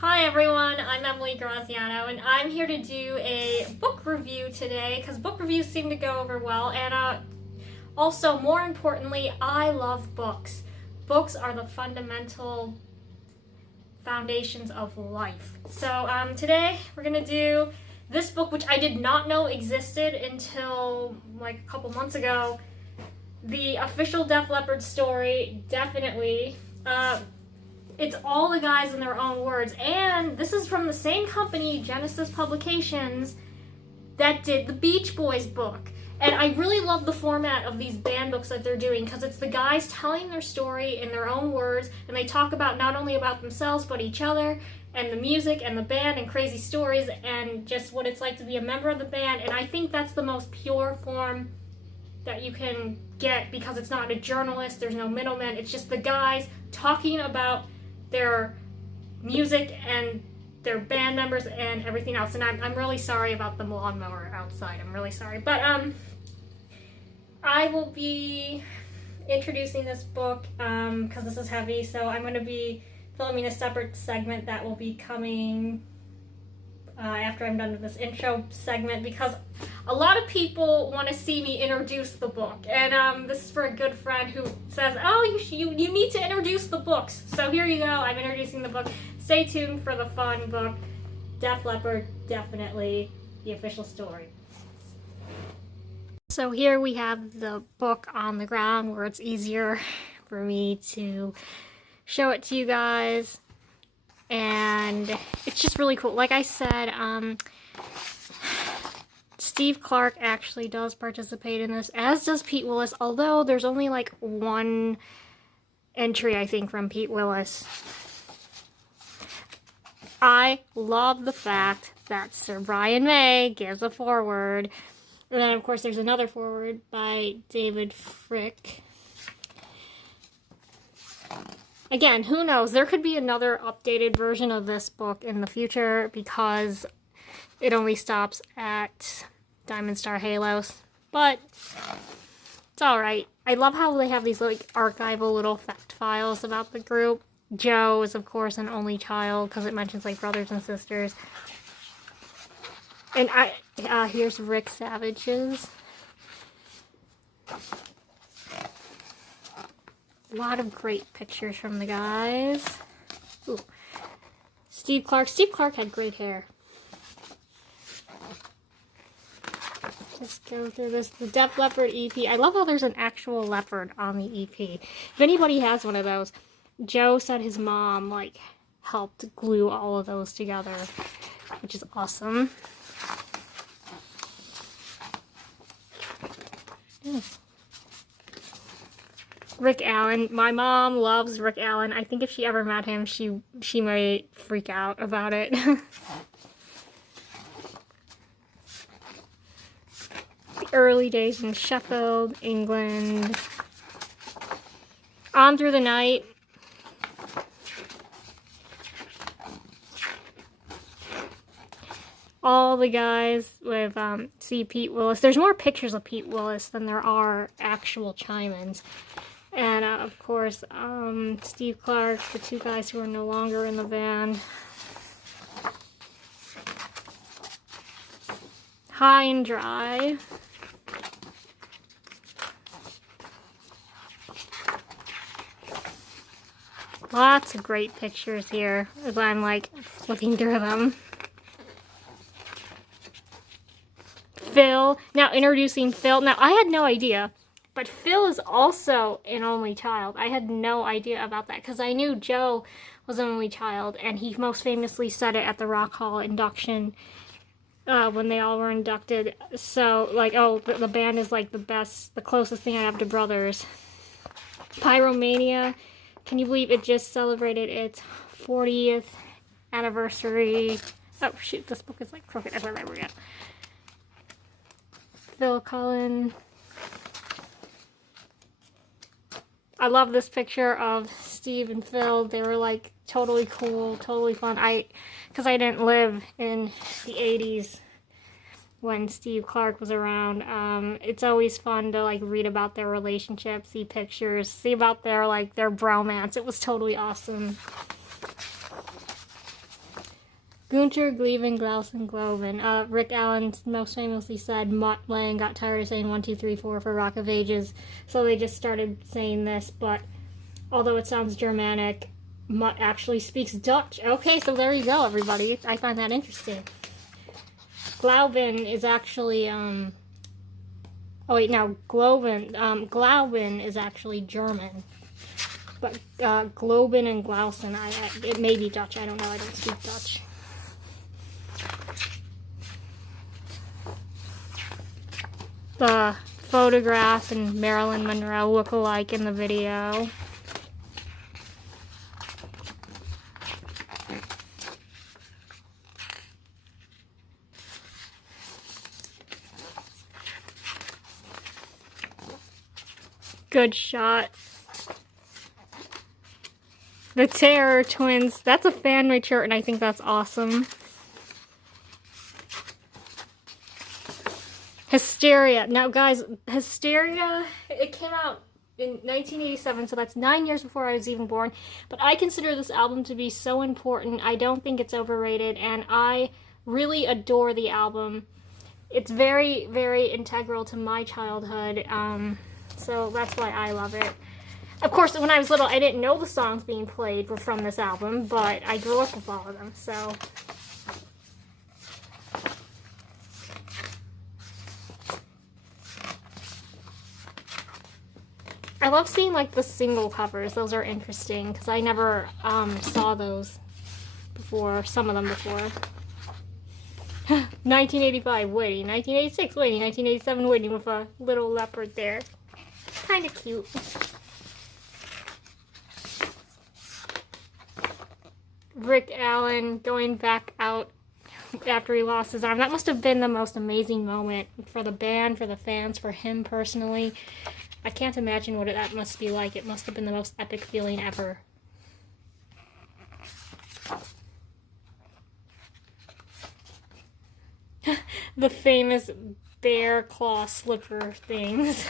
Hi everyone, I'm Emily Graziano and I'm here to do a book review today because book reviews seem to go over well, and also more importantly, I love books. Books are the fundamental foundations of life. So today we're going to do this book, which I did not know existed until like a couple months ago. The official Def Leppard story, definitely. It's all the guys in their own words, and this is from the same company, Genesis Publications, that did the Beach Boys book. And I really love the format of these band books that they're doing because it's the guys telling their story in their own words, and they talk about not only about themselves but each other and the music and the band and crazy stories and just what it's like to be a member of the band. And I think that's the most pure form that you can get because it's not a journalist, there's no middleman, it's just the guys talking about their music and their band members and everything else. And I'm really sorry about the lawnmower outside. I'm really sorry. But I will be introducing this book because this is heavy. So I'm going to be filming a separate segment that will be coming after I'm done with this intro segment, because a lot of people want to see me introduce the book, and this is for a good friend who says, oh, you need to introduce the books. So here you go, I'm introducing the book. Stay tuned for the fun book, Def Leppard, definitely the official story. So here we have the book on the ground where it's easier for me to show it to you guys. And it's just really cool. Like I said, Steve Clark actually does participate in this, as does Pete Willis, although there's only like one entry, I think, from Pete Willis. I love the fact that Sir Brian May gives a foreword. And then, of course, there's another foreword by David Frick. Again, who knows? There could be another updated version of this book in the future because it only stops at Diamond Star Halos. But it's alright. I love how they have these like archival little fact files about the group. Joe is, of course, an only child because it mentions like brothers and sisters. And here's Rick Savage's. A lot of great pictures from the guys. Ooh. Steve Clark. Steve Clark had great hair. Just go through this. The Def Leppard EP. I love how there's an actual leopard on the EP. If anybody has one of those, Joe said his mom like helped glue all of those together, which is awesome. Rick Allen. My mom loves Rick Allen. I think if she ever met him, she might freak out about it. The early days in Sheffield, England. On Through the Night. All the guys with, see Pete Willis. There's more pictures of Pete Willis than there are actual chime-ins. And, of course, Steve Clark, the two guys who are no longer in the band. High and Dry. Lots of great pictures here as I'm, like, flipping through them. Phil. Now, introducing Phil. Now, I had no idea. But Phil is also an only child. I had no idea about that because I knew Joe was an only child, and he most famously said it at the Rock Hall induction when they all were inducted. So, like, oh, the band is like the closest thing I have to brothers. Pyromania. Can you believe it just celebrated its 40th anniversary? Oh, shoot, this book is like crooked. There we go. Phil Collins. I love this picture of Steve and Phil. They were like totally cool, totally fun. Because I didn't live in the 80s when Steve Clark was around. It's always fun to like read about their relationship, see pictures, see about their bromance. It was totally awesome. Gunter, Gleven, Glausen, Gloven. Rick Allen most famously said Mutt Lang got tired of saying 1, 2, 3, 4 for Rock of Ages, so they just started saying this, but although it sounds Germanic, Mutt actually speaks Dutch. Okay, so there you go, everybody. I find that interesting. Glauben is actually, oh wait, no, Glauben is actually German. But Globen and Glausen, it may be Dutch. I don't know. I don't speak Dutch. The photograph and Marilyn Monroe look alike in the video. Good shot. The Terror Twins. That's a fan-made shirt, and I think that's awesome. Hysteria. Now, guys, Hysteria, it came out in 1987, so that's 9 years before I was even born. But I consider this album to be so important. I don't think it's overrated, and I really adore the album. It's very, very integral to my childhood, so that's why I love it. Of course, when I was little, I didn't know the songs being played were from this album, but I grew up with all of them, so... I love seeing, like, the single covers. Those are interesting, because I never saw those before, some of them before. 1985, waiting. 1986, waiting. 1987, waiting, with a little leopard there. Kind of cute. Rick Allen going back out after he lost his arm. That must have been the most amazing moment for the band, for the fans, for him personally. I can't imagine what that must be like. It must have been the most epic feeling ever. The famous bear claw slipper things.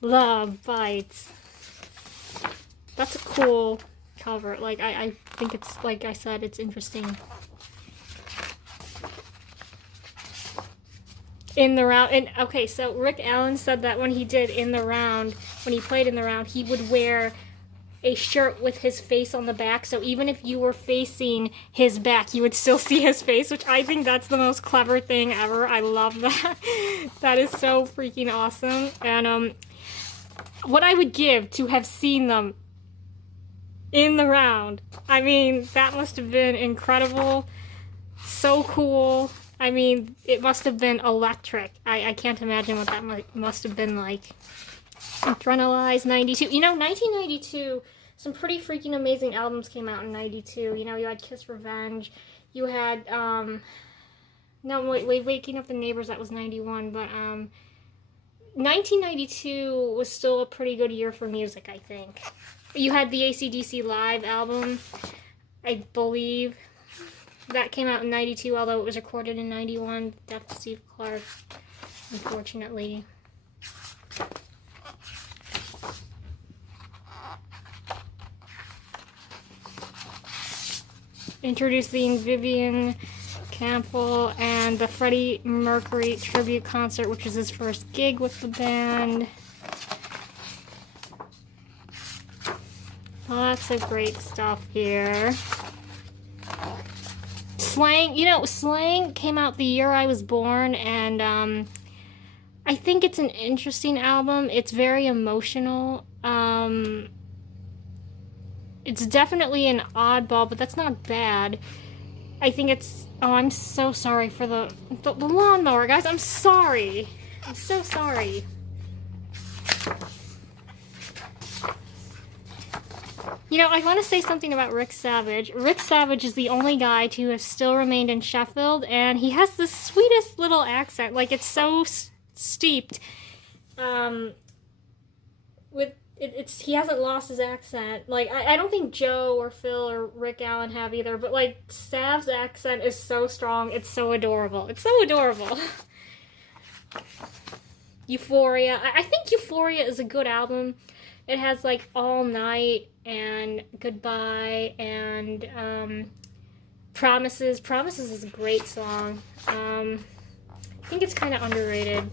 Love bites. That's a cool cover. Like, I think it's, like I said, it's interesting. In the Round, and okay, so Rick Allen said that when he did In the Round, when he played In the Round, he would wear a shirt with his face on the back, so even if you were facing his back, you would still see his face, which I think that's the most clever thing ever. I love that. That is so freaking awesome. And what I would give to have seen them in the Round, I mean, that must have been incredible, so cool. I mean, it must have been electric. I can't imagine what that must have been like. Adrenalize 92. You know, 1992, some pretty freaking amazing albums came out in 92. You know, you had Kiss Revenge. You had, no, wait, Waking Up the Neighbors, that was 91. But, 1992 was still a pretty good year for music, I think. You had the AC/DC Live album, I believe. That came out in 92, although it was recorded in 91. Death of Steve Clark, unfortunately. Introducing Vivian Campbell and the Freddie Mercury tribute concert, which is his first gig with the band. Lots of great stuff here. Slang, you know, Slang came out the year I was born, and I think it's an interesting album. It's very emotional. It's definitely an oddball, but that's not bad. I think it's... Oh, I'm so sorry for the lawnmower, guys. I'm sorry. I'm so sorry. You know, I want to say something about Rick Savage. Rick Savage is the only guy to have still remained in Sheffield, and he has the sweetest little accent. Like, it's so steeped. He hasn't lost his accent. Like, I don't think Joe or Phil or Rick Allen have either, but, like, Sav's accent is so strong. It's so adorable. It's so adorable. Euphoria. I think Euphoria is a good album. It has, like, All Night and Goodbye and Promises. Promises is a great song. I think it's kind of underrated.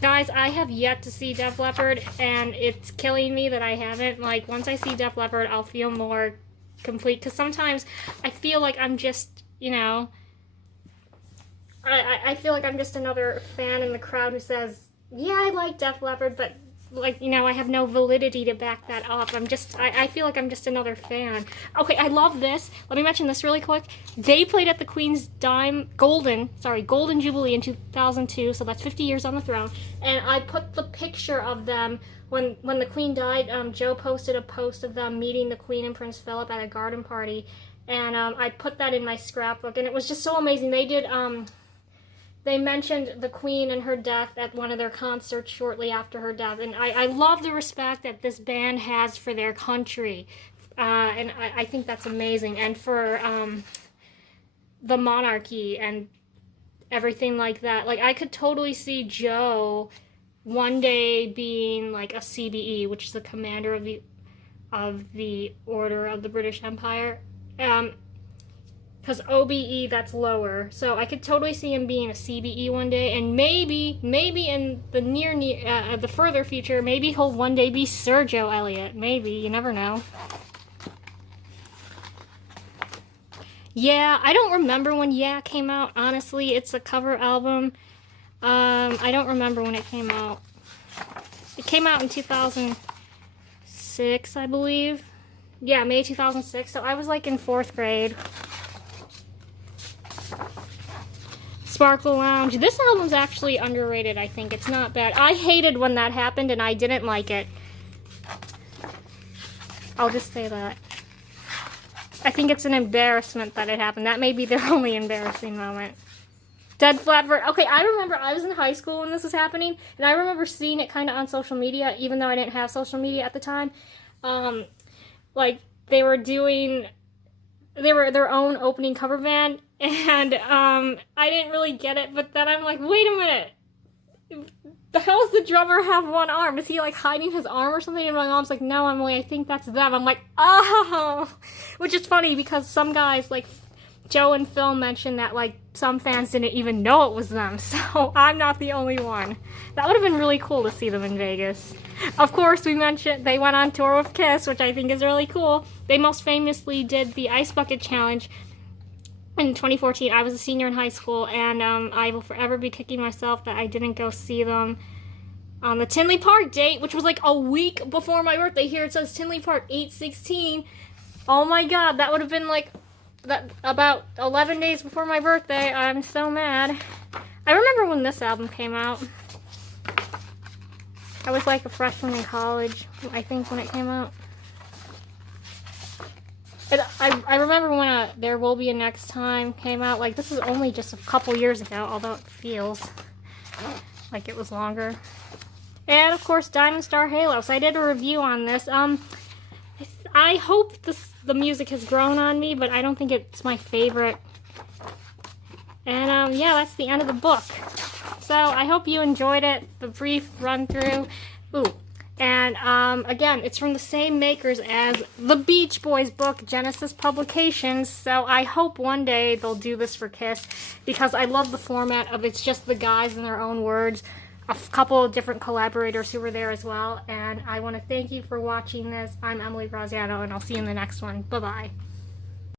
Guys, I have yet to see Def Leppard, and it's killing me that I haven't. Like, once I see Def Leppard, I'll feel more complete, because sometimes I feel like I'm just, you know, I feel like I'm just another fan in the crowd who says, yeah, I like Def Leppard, but, like, you know, I have no validity to back that up. I feel like I'm just another fan. Okay, I love this. Let me mention this really quick. They played at the Queen's Golden Jubilee in 2002, so that's 50 years on the throne. And I put the picture of them when the Queen died. Joe posted a post of them meeting the Queen and Prince Philip at a garden party, and I put that in my scrapbook, and it was just so amazing. They mentioned the Queen and her death at one of their concerts shortly after her death. And I love the respect that this band has for their country. And I think that's amazing. And for the monarchy and everything like that. Like, I could totally see Joe one day being like a CBE, which is the commander of the Order of the British Empire. Because OBE, that's lower. So I could totally see him being a CBE one day, and maybe in the the further future, maybe he'll one day be Sir Joe Elliott. Maybe, you never know. Yeah, I don't remember when Yeah came out, honestly. It's a cover album. I don't remember when it came out. It came out in 2006, I believe. Yeah, May 2006, so I was like in 4th grade. Sparkle Lounge. This album's actually underrated, I think. It's not bad. I hated when that happened, and I didn't like it. I'll just say that. I think it's an embarrassment that it happened. That may be their only embarrassing moment. Def Leppard. Okay, I remember I was in high school when this was happening, and I remember seeing it kind of on social media, even though I didn't have social media at the time. Like, they were their own opening cover band, and I didn't really get it, but then I'm like, wait a minute, how does the drummer have one arm? Is he like hiding his arm or something? And my mom's like, no, Emily, I think that's them. I'm like, oh, which is funny because some guys like Joe and Phil mentioned that like some fans didn't even know it was them, so I'm not the only one. That would have been really cool to see them in Vegas. Of course, we mentioned they went on tour with Kiss, which I think is really cool. They most famously did the Ice Bucket Challenge in 2014. I was a senior in high school, and I will forever be kicking myself that I didn't go see them on the Tinley Park date, which was like a week before my birthday. Here it says Tinley Park 8/16. Oh my god, that would have been like about 11 days before my birthday. I'm so mad. I remember when this album came out. I was like a freshman in college, I think, when it came out. I remember when There Will Be a Next Time came out. Like, this is only just a couple years ago, although it feels like it was longer. And, of course, Diamond Star Halo. So I did a review on this. I hope the music has grown on me, but I don't think it's my favorite. And, yeah, that's the end of the book. So I hope you enjoyed it, the brief run-through. Ooh. And, again, it's from the same makers as the Beach Boys book, Genesis Publications. So I hope one day they'll do this for Kiss, because I love the format of it's just the guys in their own words. A couple of different collaborators who were there as well. And I want to thank you for watching this. I'm Emily Graziano, and I'll see you in the next one. Bye-bye.